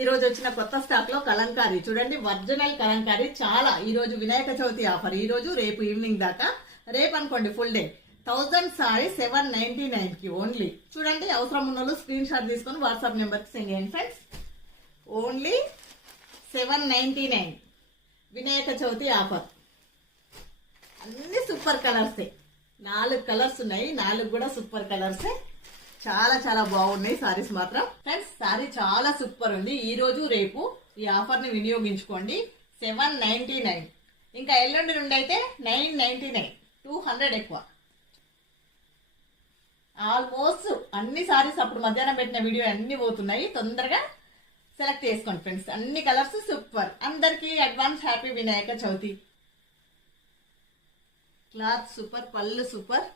ఈ రోజు వచ్చిన కొత్త స్టాక్ లో కలంకారీ చూడండి, ఒరిజినల్ కలంకారీ. చాలా ఈ రోజు వినాయక చవితి ఆఫర్, ఈ రోజు రేపు ఈవినింగ్ దాకా. రేపు అనుకోండి ఫుల్ డే. 1000 సారీ 799 కి ఓన్లీ. చూడండి, అవసరం ఉన్న వాళ్ళు స్క్రీన్ షాట్ తీసుకొని వాట్సాప్ నెంబర్ కి సెండ్ చేయండి friends. Only 799 Vinayaka Chavithi offer. అన్ని సూపర్ కలర్సే. 4 కలర్స్ ఉన్నాయి, 4 కూడా సూపర్ కలర్సే. చాలా చాలా బాగున్నాయి సారీస్ మాత్రం. ఫ్రెండ్స్ సారీ చాలా సూపర్ ఉంది. ఈ రోజు రేపు ఈ ఆఫర్ ని వినియోగించుకోండి. 799. ఇంకా ఎల్లుండి నుండి అయితే 999, 200 ఎక్కువ. ఆల్మోస్ట్ అన్ని సారీస్ అప్పుడు మధ్యాహ్నం పెట్టిన వీడియో అన్ని పోతున్నాయి. తొందరగా సెలెక్ట్ చేసుకోండి ఫ్రెండ్స్. అన్ని కలర్స్ సూపర్. అందరికి advance happy Vinayaka Chavithi. Cloth super, పళ్ళు సూపర్.